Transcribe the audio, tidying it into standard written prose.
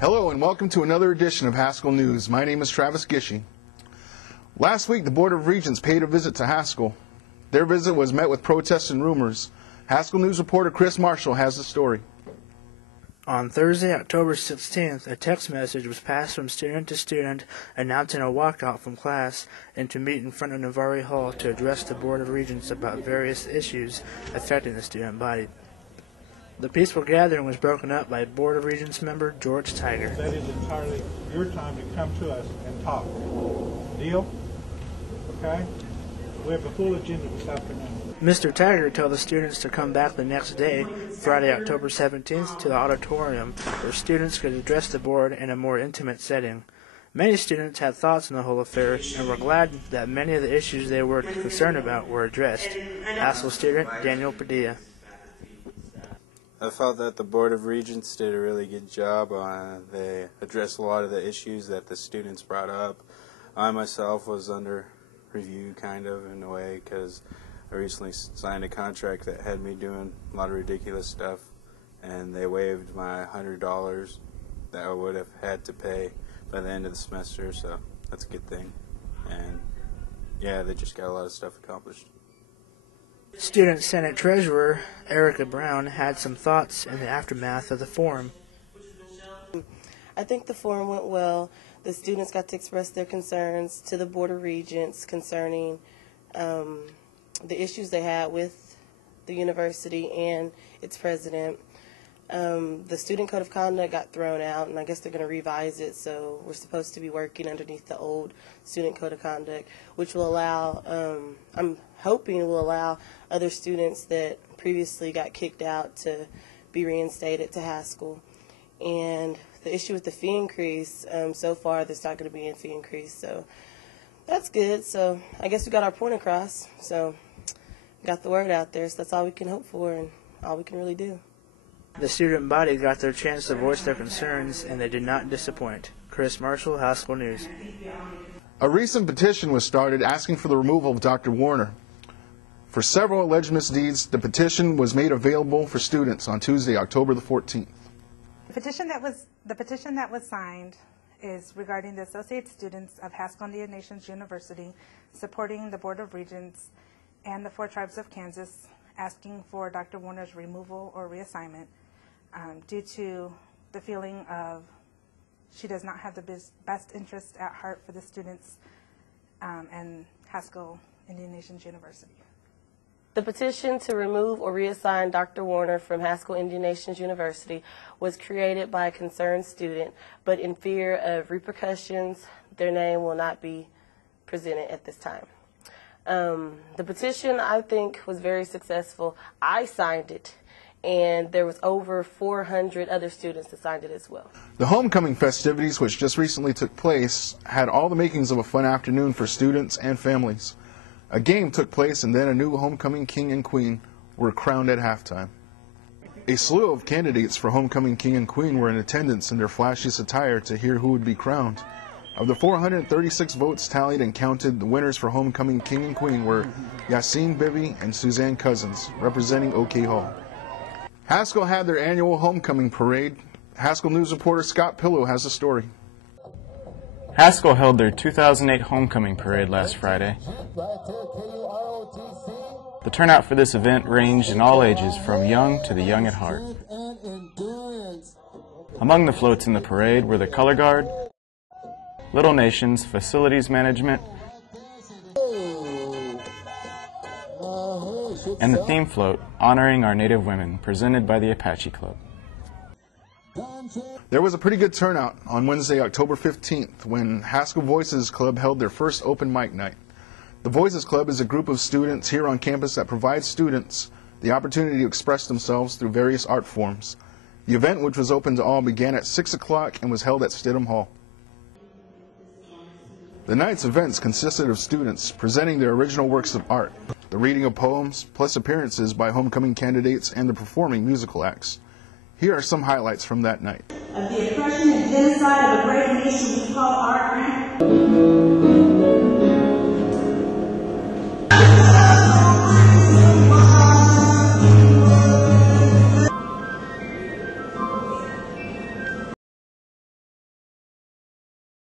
Hello and welcome to another edition of Haskell News. My name is Travis Gishy. Last week, the Board of Regents paid a visit to Haskell. Their visit was met with protests and rumors. Haskell News reporter Chris Marshall has the story. On Thursday, October 16th, a text message was passed from student to student announcing a walkout from class and to meet in front of Navarre Hall to address the Board of Regents about various issues affecting the student body. The peaceful gathering was broken up by Board of Regents member George Tiger. That is entirely your time to come to us and talk. Deal? Okay? We have a full agenda this afternoon. Mr. Tiger told the students to come back the next day, Friday, October 17th, to the auditorium where students could address the board in a more intimate setting. Many students had thoughts on the whole affair and were glad that many of the issues they were concerned about were addressed. Haskell student Daniel Padilla. I felt that the Board of Regents did a really good job. They addressed a lot of the issues that the students brought up. I myself was under review kind of in a way because I recently signed a contract that had me doing a lot of ridiculous stuff, and they waived my $100 that I would have had to pay by the end of the semester, so that's a good thing. And yeah, they just got a lot of stuff accomplished. Student Senate Treasurer Erica Brown had some thoughts in the aftermath of the forum. I think the forum went well. The students got to express their concerns to the Board of Regents concerning the issues they had with the university and its president. The student code of conduct got thrown out, and I guess they're going to revise it, so we're supposed to be working underneath the old student code of conduct, which will allow, I'm hoping will allow other students that previously got kicked out to be reinstated to Haskell. And the issue with the fee increase, so far there's not going to be a fee increase, so that's good. So I guess we got our point across, so got the word out there, so that's all we can hope for and all we can really do. The student body got their chance to voice their concerns, and they did not disappoint. Chris Marshall, Haskell News. A recent petition was started asking for the removal of Dr. Warner. For several alleged misdeeds, the petition was made available for students on Tuesday, October the 14th. The petition that was signed is regarding the Associate Students of Haskell Indian Nations University supporting the Board of Regents and the 4 tribes of Kansas, asking for Dr. Warner's removal or reassignment due to the feeling of she does not have the best interest at heart for the students and Haskell Indian Nations University. The petition to remove or reassign Dr. Warner from Haskell Indian Nations University was created by a concerned student, but in fear of repercussions, their name will not be presented at this time. The petition, I think, was very successful. I signed it, and there was over 400 other students that signed it as well. The homecoming festivities, which just recently took place, had all the makings of a fun afternoon for students and families. A game took place, and then a new homecoming king and queen were crowned at halftime. A slew of candidates for homecoming king and queen were in attendance in their flashiest attire to hear who would be crowned. Of the 436 votes tallied and counted, the winners for homecoming king and queen were Yassine Bibi and Suzanne Cousins, representing OK Hall. Haskell had their annual homecoming parade. Haskell News reporter Scott Pillow has the story. Haskell held their 2008 homecoming parade last Friday. The turnout for this event ranged in all ages, from young to the young at heart. Among the floats in the parade were the Color Guard, Little Nations, Facilities Management, and the theme float honoring our Native women, presented by the Apache Club. There was a pretty good turnout on Wednesday, October 15th, when Haskell Voices Club held their first open mic night. The Voices Club is a group of students here on campus that provides students the opportunity to express themselves through various art forms. The event, which was open to all, began at 6 o'clock and was held at Stidham Hall. The night's events consisted of students presenting their original works of art, the reading of poems, plus appearances by homecoming candidates and the performing musical acts. Here are some highlights from that night. Of the oppression and genocide of a great nation we call our country.